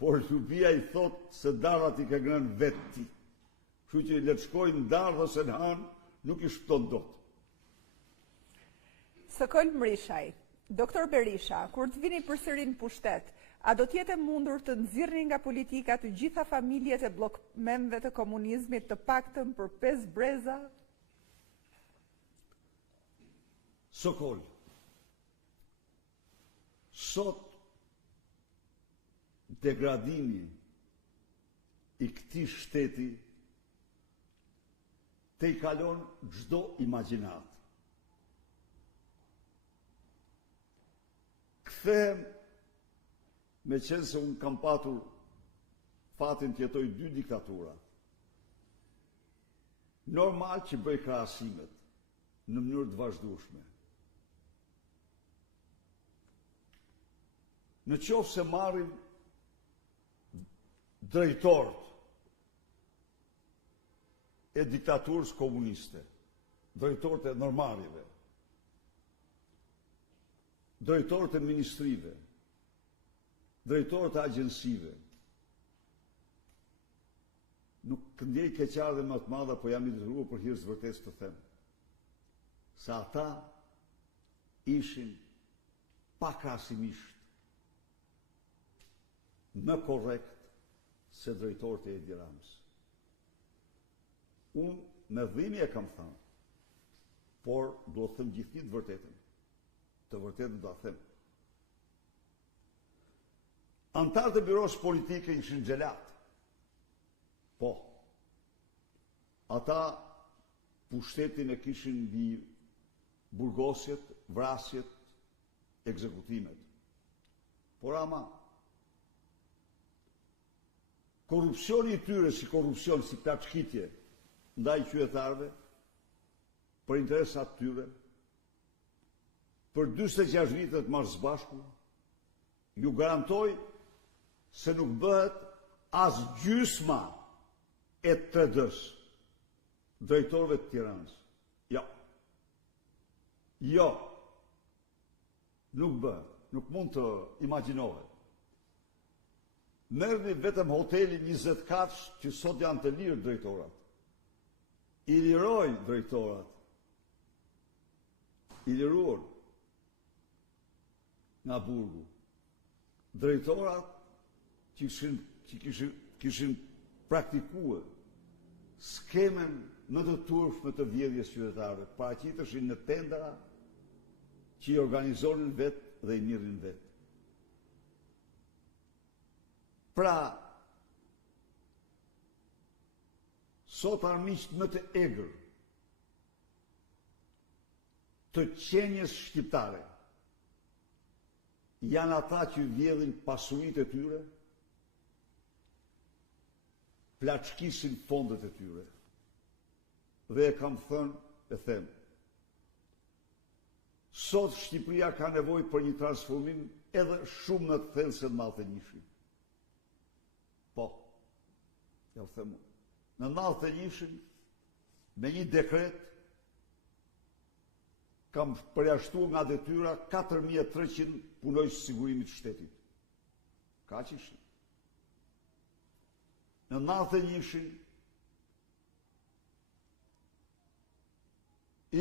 por Ljubia i thot se Dardhat i ka ngrënë vetë ti. Kështu që le të shkojnë në Dardhë ose në Han, nuk i shpëton dot. Sokol Mrishaj, Doktor Berisha, kur të vini përsëri në pushtet, a do t'jete mundur të nxirrni nga politika të gjitha familjet e bllokmenëve të komunizmit, të paktën për 5 breza? Sokol, sot degradimi i këtij shteti te i kalon çdo imagjinat. Kthehem, me qenë se unë kam patur fatin të jetoj 2 diktatura. Normal që bëj krahasimet në mënyrë të vazhdueshme. Në qoftë se marrim drejtorët e diktaturës komuniste, drejtorët e normalive, drejtorët e ministrive, drejtorët e agjensive, nuk ndjej keqardhje më të madhe, po jam i detyruar për hir të vërtetës të them, se ata ishin pakrahasimisht më korrekt se drejtorët e Edi Ramës. Unë me dhimbje e kam thënë, por do të them gjithnjë të vërtetën. Të vërtetën do ta them. Antarët e byros politike ishin xhelat. Po. Ata pushtetin e kishin mbi burgosjet, vrasjet, ekzekutimet. Por ama korrupsioni i tyre si korrupsion, si plaçkitje ndaj qytetarëve, për interesat tyre, për 46 vite të marrësbashku, ju garantoj se nuk bëhet as gjysma e 3D-s drejtorëve të Tiranës. Jo. Jo. Nuk bëhet. Nuk mund të imagjinohet. Merrni vetëm hotelin 20 katësh që sot janë të lirë drejtorat. I lirojnë drejtorat. I liruar nga burgu. Drejtorat që kishin praktikuar skemen më të turpshme të vjedhjes qytetarëve, paraqiteshin në tendera që i organizonin vetë dhe i mirrin vetë. Pra, sot armiqt më të egër të qenjes shqiptare janë ata që vjedhin pasuritë e tyre, plaçkisin fondet e tyre. Dhe e kam thënë, e them, sot Shqipëria ka nevojë për një transformim edhe shumë më të thellë se në Mallë të Njëshin. Po, ja u them. Në Mallë të Njëshin, me një dekret, kam përjashtuar nga detyra 4300 punojës sigurimit të shtetit. Kaq ishin. Në Mallë të Njëshin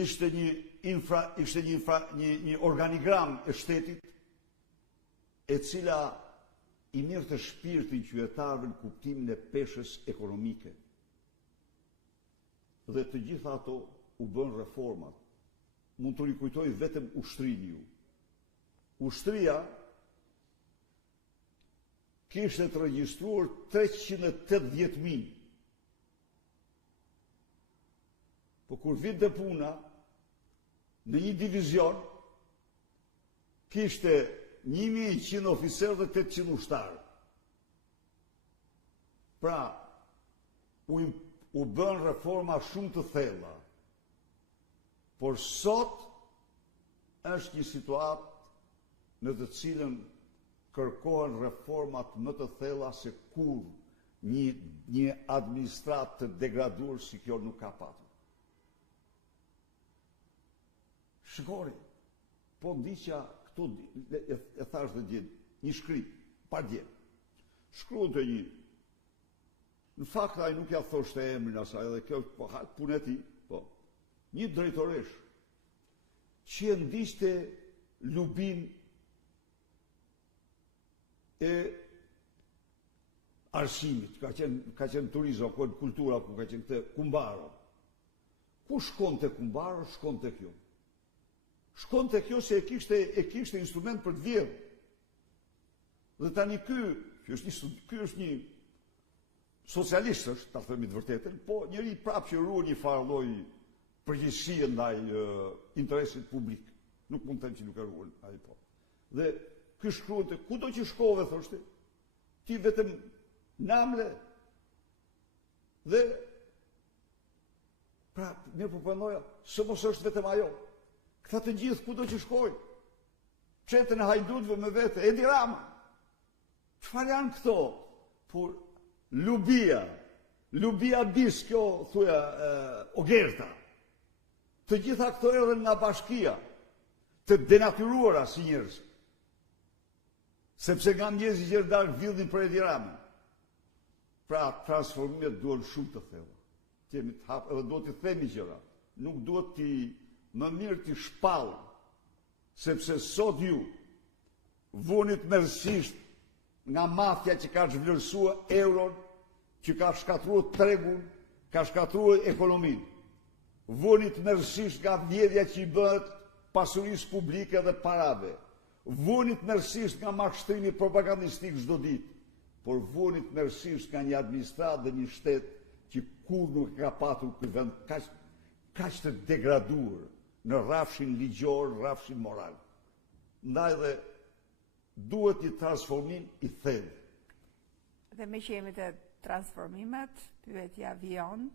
ishte një organigram e shtetit e cila i mirë të shpirtin qytetarëve në kuptimin e peshës ekonomike. Dhe të gjitha ato u bën reformat. Mund të rikujtoj vetëm ushtrinë ju. Ushtria kishte të regjistruar 380.000. Po kur vinte puna, në një divizion kishte 1100 oficerë dhe 800 ushtarë. Pra, u bën reforma shumë të thella. Por sot është një situatë në të cilën kërkohen reformat më të thella se kur një administratë të degraduar si kjo nuk ka patur. Shikori, po ndiqja këtu e thash dhe dje, një shkrim, pa dje. Shkruan të një. Në fakt ai nuk ja thoshte emrin asaj dhe kjo po punë e tij, po. Një drejtoresh që ndiqte lubin e arsimit, ka qenë turizëm, ku kultura, ku ka qenë të Kumbaro. Ku shkon të Kumbaro, shkon të kjo. Shkon të kjo se e kishte instrument për të vjedhur. Dhe tani ky është një socialist, është, ta themi të vërtetën, po njëri prapë që ruan një farë lloj përgjegjësie ndaj interesit publik. Nuk mund të them që nuk e ruan ai po. Dhe ky shkruante, kudo që shkove, thoshte, ti vetëm namle. Dhe pra, mirë po përndoja, se mos është vetëm ajo. Këta të gjithë kudo që shkojnë. Çetën e hajdutëve me vete, Edi Rama. Çfarë janë këto? Por Lubia bis, kjo thuja Ogerta. Të gjitha këto erdhen nga bashkia. të denaturuara si njerëz. Sepse nga njerëzit që dalë villin për Edi Ramën. Pra transformimet duhen shumë të thella. Kemi të hapë edhe duhet të themi gjëra. Nuk duhet të më mirë të shpallë, sepse sot ju vunit mërësisht nga mafja që ka zhvlerësua euron, që ka shkatruar tregun, ka shkatruar ekonominë. Vunit mërësisht nga vjedhja që i bëhet pasurisë publike dhe parave. Vunit mërësisht nga mashtrimi propagandistik çdo ditë, por vunit mërësisht nga një administratë dhe një shtet që kur nuk ka patur ky vend kaq të degraduar në rrafshin ligjor, rrafshin moral. Ndaj dhe duhet një transformim i thellë. Dhe me që jemi të transformimet, pyetja vion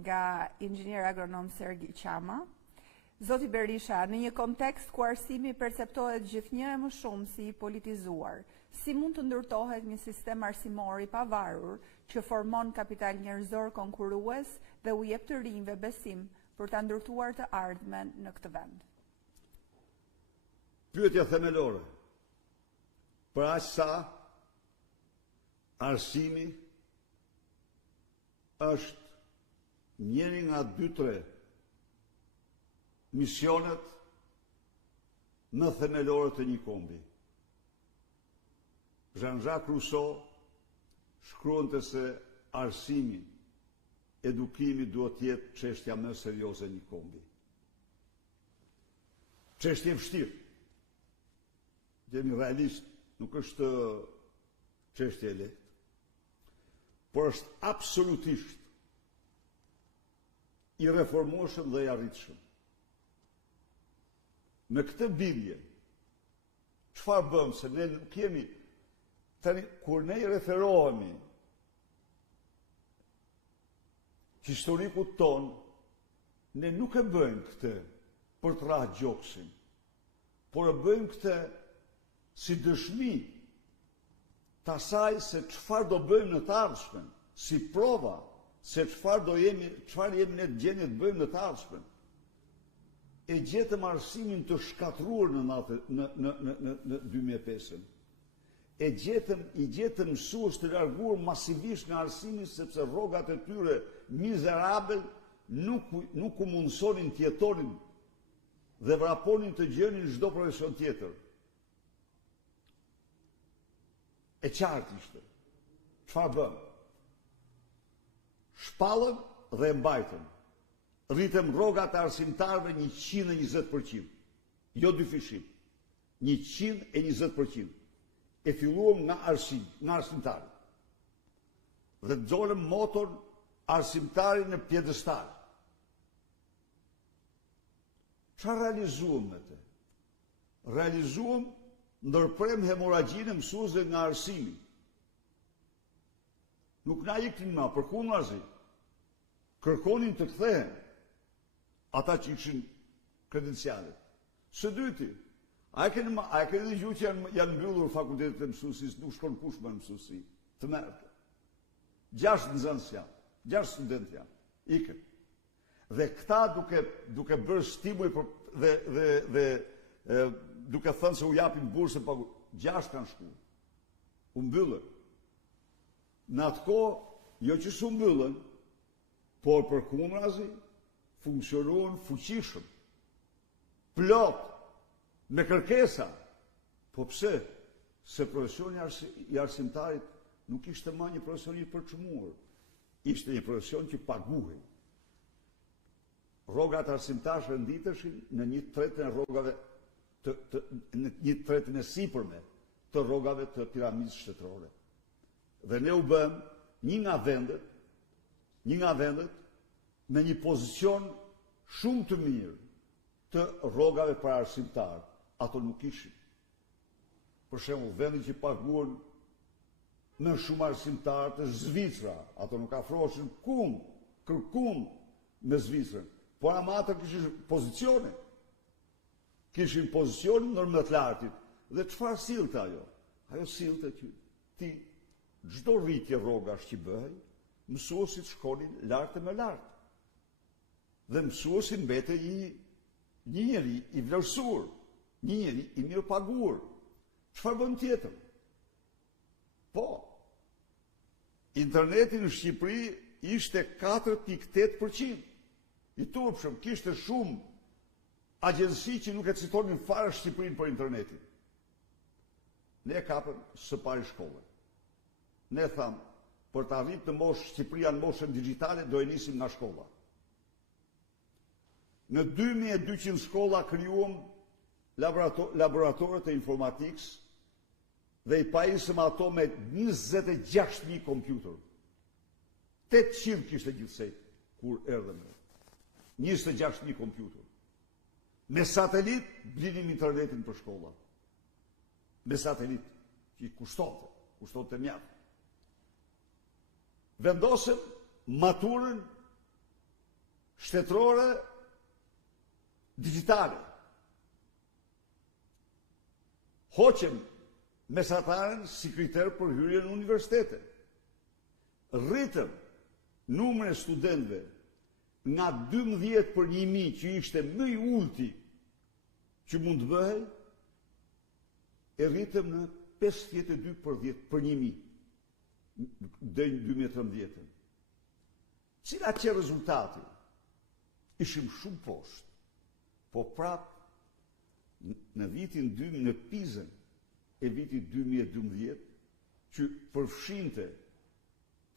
nga inxhinier agronom Sergi Qama. Zoti Berisha, në një kontekst ku arsimi perceptohet gjithnjë e më shumë si i politizuar, si mund të ndërtohet një sistem arsimor i pavarur që formon kapital njerëzor konkurrues dhe u jep të rinjve besim për ta ndërtuar të ardhmen në këtë vend? Pyetja themelore. Për aq sa arsimi është njëri nga 2-3 misionet më themelore të një kombi. Jean-Jacques Rousseau shkruante se arsimi, edukimi duhet të jetë çështja më serioze e një kombi. Çështje e vështirë. Jemi realist, nuk është çështje e lehtë, por është absolutisht i reformueshëm dhe i arritshëm. Në këtë bindje, çfarë bëjmë se ne nuk jemi tani kur ne i referohemi historikut ton, ne nuk e bëjmë këtë për të rrahë gjoksin, por e bëjmë këtë si dëshmi të asaj se çfarë do bëjmë në të ardhmen, si prova se çfarë jemi ne të gjendje të bëjmë në të ardhmen. E gjetëm arsimin të shkatruar në 2005. I gjetëm mësues të larguar masivisht nga arsimi sepse rrogat e tyre mizerabel nuk u mundsonin të jetonin dhe vraponin të gjënin çdo profesion tjetër. E qartë ishte. Çfarë bëm? Shpallëm dhe e mbajtëm. Rritëm rrogat e arsimtarëve 120%. Jo dy fishim. 120%. E filluam nga arsimtari. Dhe nxolëm motor arsimtari në pjedestal. Çfarë realizuam me të? Realizuam ndërprem hemoragjinë e mësuesve nga arsimi. Nuk na iknin më, përkundrazi. Kërkonin të kthehen ata që ishin kredencialet. Së dyti, a e keni dëgjuar që janë mbyllur fakultetet e mësuesis, nuk shkon kush më në mësuesi. Të merret. 6 nxënës janë, 6 studentë janë. Ikën. Dhe këta duke bërë stimuj dhe duke thënë se u japin bursë pagu, 6 kanë shkuar. U mbyllën. Në atë kohë, jo që s'u mbyllën, por përkundrazi funksionuan fuqishëm. Plot, me kërkesa. Po pse? Se profesioni i arsimtarit nuk ishte më një profesion i përçmuar. Ishte një profesion që paguhej. Rrogat arsimtarësh renditeshin në 1/3 e rrogave në 1/3 e sipërme të rrogave të piramidës shtetërore. Dhe ne u bëm një nga vendet me një pozicion shumë të mirë të rrogave para arsimtar. Ato nuk ishin. Për shembull, vendi që paguan më shumë arsimtar të Zvicra, ato nuk afroheshin kërkum me Zvicrën. Por ama ato kishin pozicione. Kishin pozicion në më të lartit. Dhe çfarë sillte ajo? Ajo sillte që ti çdo rritje rrogash që bëhej, mësuesit shkonin lart e më lart. Dhe mësuesi mbetej një njeri i vlerësuar. Një njeri i mirë paguar. Çfarë bën tjetër? Po, interneti në Shqipëri ishte 4.8%. I turpshëm, kishte shumë agjensi që nuk e citonin fare Shqipërinë për internetin. Ne e kapëm së pari shkollën. Ne thamë, për të arritur në Shqipëria në moshën digjitale, do e nisim nga shkolla. Në 2200 shkolla krijuam laboratorët e informatikës dhe i pajisëm ato me 26.000 kompjuter. 800 kishte gjithsej kur erdhëm ne. 26.000 kompjuter. Me satelit blinim internetin për shkolla. Me satelit që i kushtonte mjaft. Vendosëm maturën shtetërore digjitale. Hoqëm mesataren si kriter për hyrje në universitete. Rritëm numrin e studentëve nga 12 për 1000 që ishte më i ulti që mund të bëhej, e rritëm në 52 për 1000 deri në 2013. Cila që rezultati? Ishim shumë poshtë, po prap në vitin 2000 në pizën e vitit 2012 që përfshinte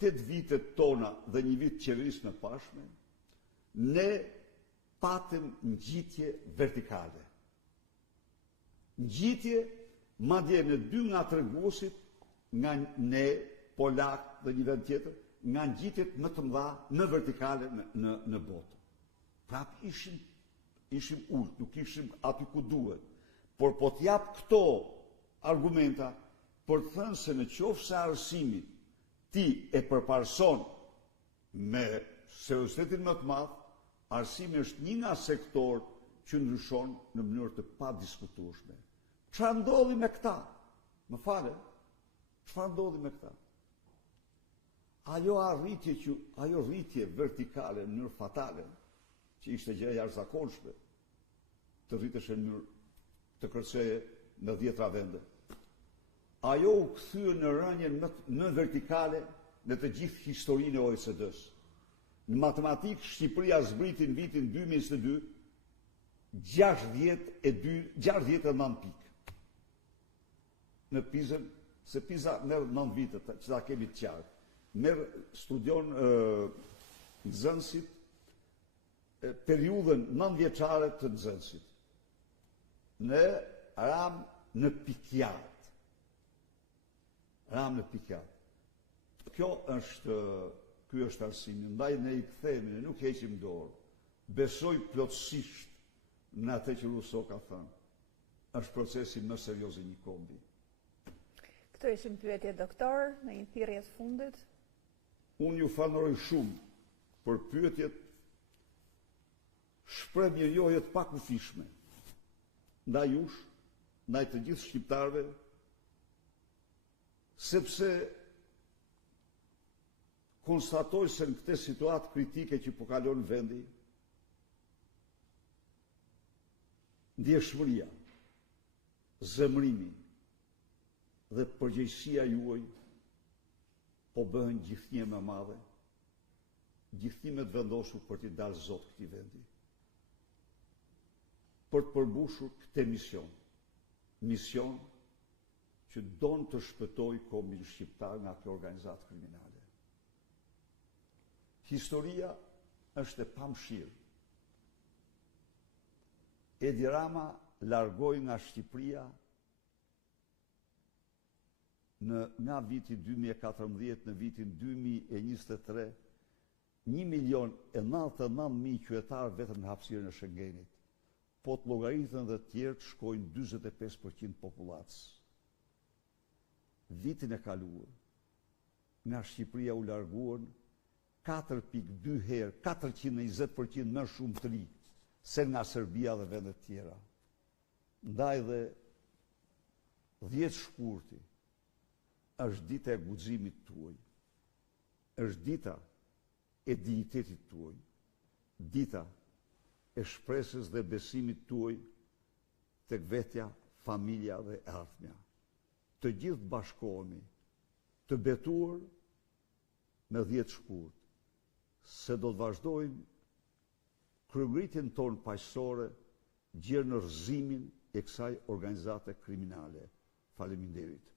8 vitet tona dhe një vit qeverisë në pashme, ne patëm ngjitje vertikale. Ngjitje madje në 2 nga treguesit nga ne, Polak dhe një vend tjetër, nga ngjitjet më të mëdha në vertikale në botë. Prap ishim ulët, nuk ishim aty ku duhet. Por po t'jap këto argumenta për të thënë se në qoftë se arsimi ti e përparson me seriozitetin më të madh, arsimi është një nga sektor që ndryshon në mënyrë të padiskutueshme. Çfarë ndodhi me këta? Më fale, çfarë ndodhi me këta? Ajo rritje vertikale në mënyrë fatale, që ishte gjë e jashtëzakonshme, të rritesh në mënyrë të kërceje në 10 vende. Ajo u kthye në rënjen më vertikale në të gjithë historinë e OECD-s. Në matematikë, Shqipëria zbriti në vitin 2022 69 pikë. Në Pizën, se Piza merr 9 vite, që ta kemi të qartë. Studion nxënësit periudhën 9 vjeçare të nxënësit. Ne ram në pikjat. Ky është arsimi. Ndaj ne i kthehemi, ne nuk heqim dorë. Besoj plotësisht në atë që Rousseau ka thënë. Është procesi më serioz i një kombi. Këto ishin pyetje doktor në një thirrje të fundit. Unë ju falenderoj shumë për pyetjet, shprehje joje të pakufishme ndaj jush, ndaj të gjithë shqiptarëve, sepse konstatoj se në këtë situatë kritike që po kalon vendi, ndjeshmëria, zemrimi dhe përgjegjësia juaj po bëhen gjithnjë më madhe, gjithnjë më të vendosur për t'i dalë zot këtij vendi, për të përmbushur këtë mision që don të shpëtoj kombin shqiptar nga kjo organizatë kriminale. Historia është e pamshirë. Edi Rama largoi nga Shqipëria nga viti 2014 në vitin 2023 1.099.000 qytetarë vetëm në hapësirën e Schengenit. Po të llogaritën dhe të tjerë shkojnë 45% popullatës. Vitin e kaluar, nga Shqipëria u larguan 4.2 herë, 420% më shumë të ri se nga Serbia dhe vendet tjera. Ndaj dhe 10 shkurti është dita e guximit tuaj, është dita e dinjitetit tuaj, dita e shpresës dhe besimit tuaj tek vetja, familja dhe e ardhmja. Të gjithë bashkohemi, të betuar me 10 shkurt, se do të vazhdojmë kryengritjen tonë paqësore gjerë në rrëzimin e kësaj organizate kriminale. Faleminderit.